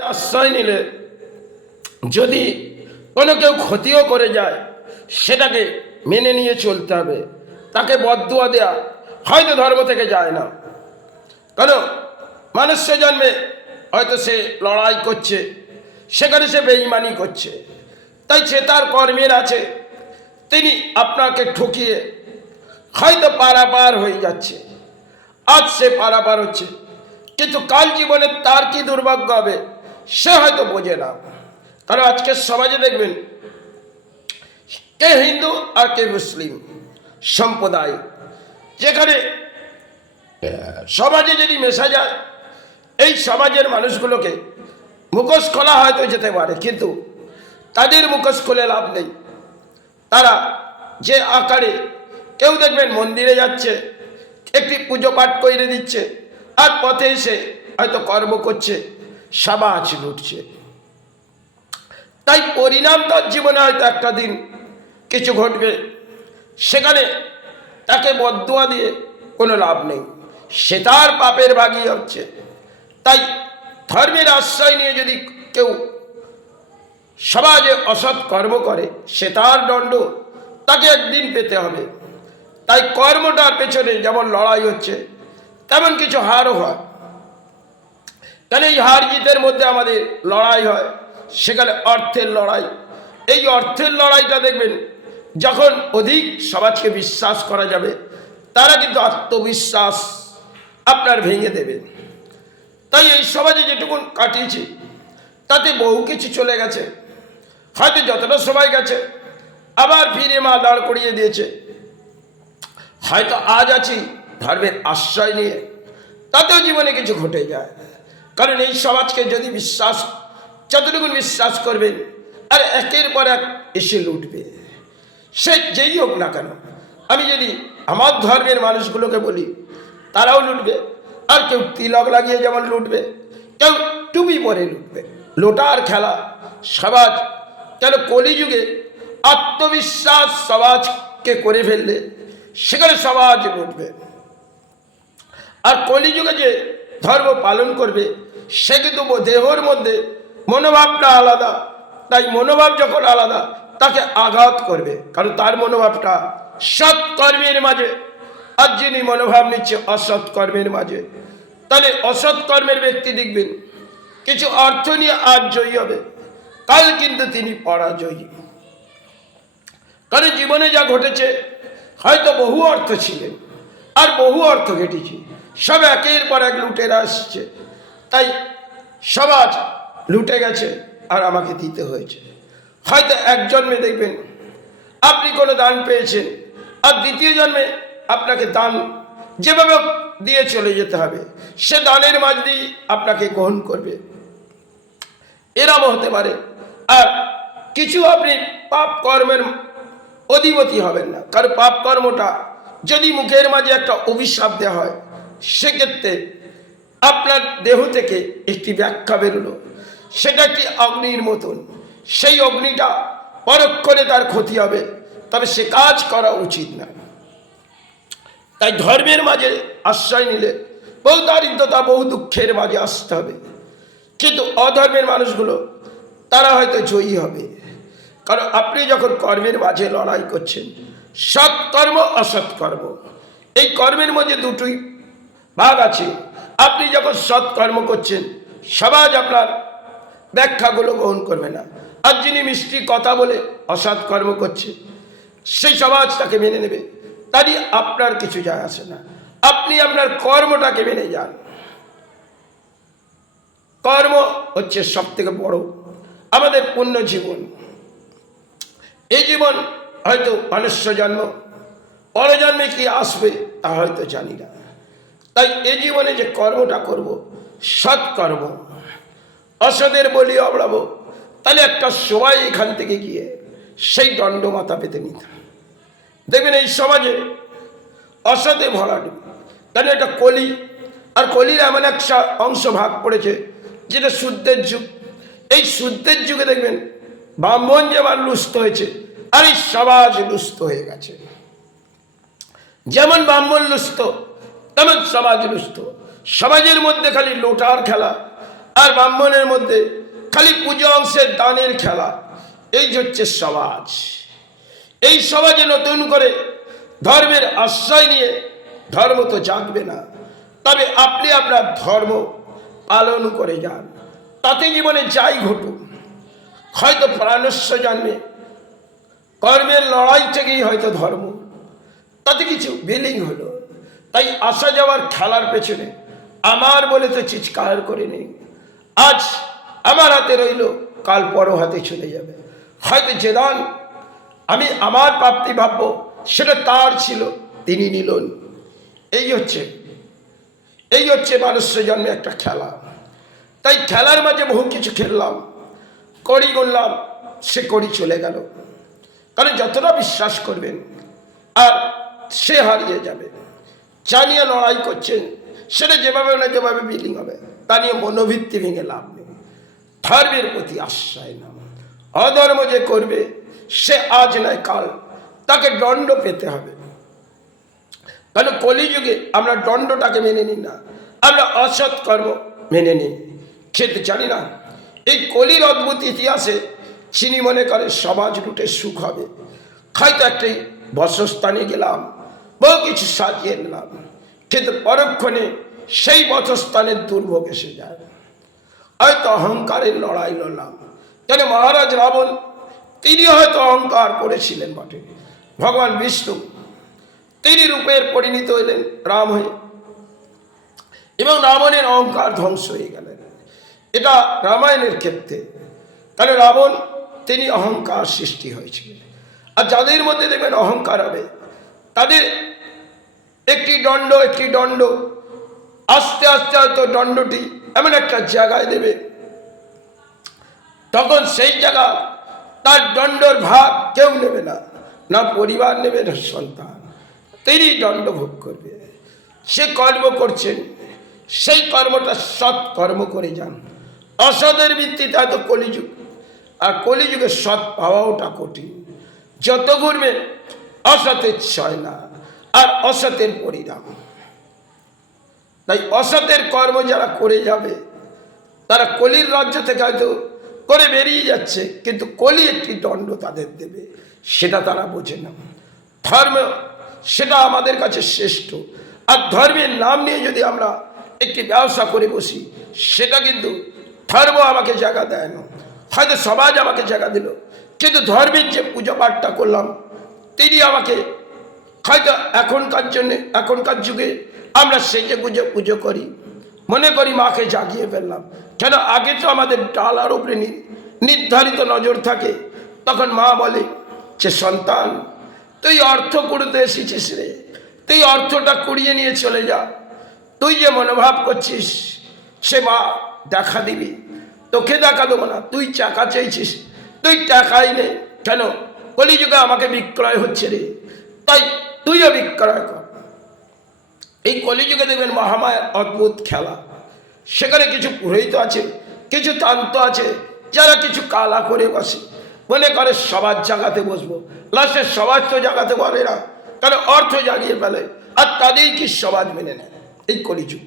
আশ্রয় নিলে যদি কোনো কেউ ক্ষতিও করে যায় সেটাকে মেনে নিয়ে চলতে হবে। তাকে বদদুয়া দেয়া হয়তো ধর্ম থেকে যায় না, কারণ মানুষ্য জন্মে হয়তো সে লড়াই করছে, সেখানে সে বেঈমানি করছে, তাই সে তার কর্মের আছে তিনি আপনাকে ঠকিয়ে হয়তো পারাপার হয়ে যাচ্ছে। আজ সে পারাপার হচ্ছে, কিন্তু কাল জীবনে তার কি দুর্ভাগ্য হবে সে হয়তো বোঝে না। কারণ আজকের সমাজে দেখবেন কে হিন্দু আর কে মুসলিম সম্প্রদায়, যেখানে সমাজে যদি মেশা যায় এই সমাজের মানুষগুলোকে মুখোশ খোলা হয়তো যেতে পারে, কিন্তু তাদের মুখোশ খুলে লাভ নেই। তারা যে আকারে কেউ দেখবেন মন্দিরে যাচ্ছে, একটি পুজো পাঠ করে দিচ্ছে, আর পথে এসে হয়তো কর্ম করছে, সমাজ লুটছে। তাই পরিণাম তার জীবনে হয়তো একটা দিন কিছু ঘটবে, সেখানে তাকে বদদুয়া দিয়ে কোনো লাভ নেই, সে তার পাপের ভাগী হচ্ছে। তাই ধর্মের আশ্রয় নিয়ে যদি কেউ সমাজে অসৎ কর্ম করে সে তার দণ্ড তাকে একদিন পেতে হবে। তাই কর্মটার পেছনে যেমন লড়াই হচ্ছে তেমন কিছু হারও হয়, কেন এই হার জিতের মধ্যে আমাদের লড়াই হয়, সেখানে অর্থের লড়াই। এই অর্থের লড়াইটা দেখবেন যখন অধিক সমাজকে বিশ্বাস করা যাবে তারা কিন্তু আত্মবিশ্বাস আপনার ভেঙে দেবে। তাই এই সমাজে যেটুকুন কাটিয়েছি তাতে বহু কিছু চলে গেছে, হয়তো যতটা সময় গেছে আবার ফিরে মা দাঁড় করিয়ে দিয়েছে। হয়তো আজ আছি ধর্মের আশ্রয় নিয়ে, তাতেও জীবনে কিছু ঘটে যায়। কারণ এই সমাজকে যদি বিশ্বাস যতটুকু বিশ্বাস করবেন আর একের পর এক এসে লুটবে, সে যেই হোক না কেন। আমি যদি আমার ধর্মের মানুষগুলোকে বলি তারাও লুটবে, আর কেউ তিলক লাগিয়ে যেমন লুটবে, কেউ টুপি পরে লুটবে। লোটার খেলা সমাজ, কেন কলিযুগে আত্মবিশ্বাস সমাজকে করে ফেললে সেখানে সমাজ লুটবে। আর কলিযুগে যে ধর্ম পালন করবে সে কিন্তু দেহর মধ্যে মনোভাবটা আলাদা, তাই মনোভাব যখন আলাদা তাকে আঘাত করবে, কারণ তার মনোভাবটা সৎ কর্মের মাঝে, আর যিনি মনোভাব নিচ্ছে অসৎ কর্মের মাঝে, তাহলে অসৎ কর্মের ব্যক্তি দেখবেন কিছু অর্থ নিয়ে আজ জয়ী হবে, কাল কিন্তু তিনি পরাজয়ী। কারণ জীবনে যা ঘটেছে হয়তো বহু অর্থ ছিলেন আর বহু অর্থ ঘটেছে, সব একের পর এক লুটেরা আসছে, তাই সমাজ লুটে গেছে আর আমাকে দিতে হয়েছে। হয়তো এক জন্মে দেখবেন আপনি কোনো দান পেয়েছেন, আর দ্বিতীয় জন্মে আপনাকে দান যেভাবে দিয়ে চলে যেতে হবে সে দানের মাঝ দিয়ে আপনাকে গ্রহণ করবে, এরমও হতে পারে। আর কিছু আপনি পাপ কর্মের অধিপতি হবেন না, কারণ পাপ কর্মটা যদি মুখের মাঝে একটা অভিশাপ দেওয়া হয় সেক্ষেত্রে আপনার দেহ থেকে একটি ব্যাখ্যা বেরোলো, সেটা একটি অগ্নির মতন, সেই অগ্নিটা পরক্ষণে তার ক্ষতি হবে, তবে সে কাজ করা উচিত না। তাই ধর্মের মাঝে আশ্রয় নিলে বহু দারিদ্রতা বহু দুঃখের মাঝে আসতে হবে, কিন্তু অধর্মের মানুষগুলো তারা হয়তো জয়ী হবে। কারণ আপনি যখন কর্মের মাঝে লড়াই করছেন, সৎকর্ম অসৎকর্ম, এই কর্মের মধ্যে দুটোই ভাগ আছে। আপনি যখন সৎকর্ম করছেন সমাজ আপনার ব্যাখ্যাগুলো গ্রহণ করবে না, আর যিনি মিষ্টি কথা বলে অসৎ কর্ম করছে সেই সমাজ তাকে মেনে নেবে, তাই আপনার কিছু যায় আসে না। আপনি আপনার কর্মটাকে মেনে যান। কর্ম হচ্ছে সব থেকে বড় আমাদের পূর্ণ জীবন। এই জীবন হয়তো মনুষ্য জন্ম, পরজন্মে কি আসবে তা হয়তো জানি না। তাই এই জীবনে যে কর্মটা করব সৎকর্ম, অসতের বলি অবড়াবো, তাহলে একটা সময় এখান থেকে গিয়ে সেই দণ্ড মাথা পেতে নিতাম। দেখবেন এই সমাজে অসতে ভরা, কেন এটা কলি, আর কলির এমন একটা অংশ ভাগ পড়েছে যেটা শুদ্ধের যুগ। এই শুদ্ধের যুগে দেখবেন ব্রাহ্মণ যেমন লুষ্ট হয়েছে আর এই সমাজ লুষ্ট হয়ে গেছে। যেমন ব্রাহ্মণ লুষ্ট তেমন সমাজ লুষ্ট। সমাজের মধ্যে খালি লোটার খেলা, আর ব্রাহ্মণের মধ্যে খালি পুজো অংশের দানের খেলা। এই হচ্ছে সমাজ। এই সমাজে নতুন করে ধর্মের আশ্রয় নিয়ে ধর্ম তো জাগবে না। তবে আপনি আপনার ধর্ম পালন করে যান, তাতে জীবনে যাই ঘটুক, হয়তো প্রাণস্য জন্মে কর্মের লড়াই থেকেই হয়তো ধর্ম, তাতে কিছু বিলিং হলো। তাই আসা যাওয়ার খেলার পেছনে আমার বলে তো চিৎকার করে নেই। আজ আমার হাতে রইল, কাল পরও হাতে চলে যাবে। হয়তো যে দান আমি আমার প্রাপ্তি ভাবব সেটা তার ছিল, তিনি নিলেন। এই হচ্ছে মানুষ্য জন্মে একটা খেলা। তাই খেলার মাঝে বহু কিছু খেললাম, কড়ি গুনলাম, সে কড়ি চলে গেল। কারণ যতটা বিশ্বাস করবেন আর সে হারিয়ে যাবে। যা নিয়ে লড়াই করছেন সেটা যেভাবে না যেভাবে বিলিং হবে, তা নিয়ে মনোভিত্তি ভেঙে লাভ নেই। ধর্মের প্রতি আশ্রয় নাও। অধর্ম যে করবে সে আজ নয় কাল তাকে দণ্ড পেতে হবে। কারণ কলিযুগে আমরা দণ্ডটাকে মেনে নিই না, আমরা অসৎ কর্ম মেনে নিই। খেতে জানি না এই কলির অদ্ভুত ইতিহাসে চিনি মনে করে সমাজ লুটে সুখ হবে। হয়তো একটি বসস্থানে গেলাম, বহু কিছু সাজিয়ে নিলাম, কিন্তু পরক্ষণে সেই বসস্থানের দুর্ভোগ এসে যায়। হয়তো অহংকারের লড়াই লড়লাম। কেন মহারাজ রাবণ তিনি হয়তো অহংকার করেছিলেন বটে। ভগবান বিষ্ণু তিনি রূপের পরিণত হইলেন রাম হয়ে, এবং রাবণের অহংকার ধ্বংস হয়ে গেলেন। এটা রামায়ণের ক্ষেত্রে। তাহলে রাবণ তিনি অহংকার সৃষ্টি হয়েছিলেন। আর যাদের মধ্যে দেখবেন অহংকার হবে, তাদের একটি দণ্ড আস্তে আস্তে হয়তো দণ্ডটি এমন একটা জায়গায় দেবে, তখন সেই জায়গা তার দণ্ডর ভাগ কেউ নেবে না, না পরিবার নেবে, না সন্তান। তিনি দণ্ড ভোগ করবে। সে কর্ম করছেন, সেই কর্মটা সৎ কর্ম করে যান। অসতের ভিত্তিতে এত কলিযুগ, আর কলিযুগে সৎ পাওয়াটা কঠিন। যত ঘুরবে অসতের ছয় না, আর অসতের পরিণাম। তাই অসতের কর্ম যারা করে যাবে তারা কলির রাজ্য থেকে হয়তো করে বেরিয়ে যাচ্ছে, কিন্তু কলি একটি দণ্ড তাদের দেবে, সেটা তারা বোঝে না। ধর্ম সেটা আমাদের কাছে শ্রেষ্ঠ। আর ধর্মের নাম নিয়ে যদি আমরা একটি ব্যবসা করে বসি, সেটা কিন্তু ধর্ম আমাকে জায়গা দেয় না। হয়তো সমাজ আমাকে জায়গা দিল, কিন্তু ধর্মের যে পুজো পাঠটা করলাম তিনি আমাকে হয়তো এখনকার যুগে আমরা সেজে গুজে পুজো করি, মনে করি মাকে জাগিয়ে ফেললাম। কেন আগে তো আমাদের ডালার উপরে নির্ধারিত নজর থাকে। তখন মা বলে যে সন্তান তুই অর্থ কুড়তে এসেছিস রে, তুই অর্থটা কুড়িয়ে নিয়ে চলে যা। তুই যে মনোভাব করছিস সে মা দেখা দিবি, তোকে দেখা দেবো না। তুই টাকা চাইছিস, তুই টাকাই নে। কেন কলিযুগে আমাকে বিক্রয় হচ্ছে রে, তাই তুইও বিক্রয় কর। এই কলিযুগে দেখবেন মহামায়ার অদ্ভুত খেলা। সেখানে কিছু পুরোহিত আছে, কিছু তান্ত আছে, যারা কিছু কালা করে বসে, মনে করে সবার জায়গাতে বসবো। লাস্টে সমাজ তো জাগাতে পারে না, কারণ অর্থ জাগিয়ে ফেলে, আর তাদেরই কি সমাজ মেনে নেয়। এই কলিযুগ।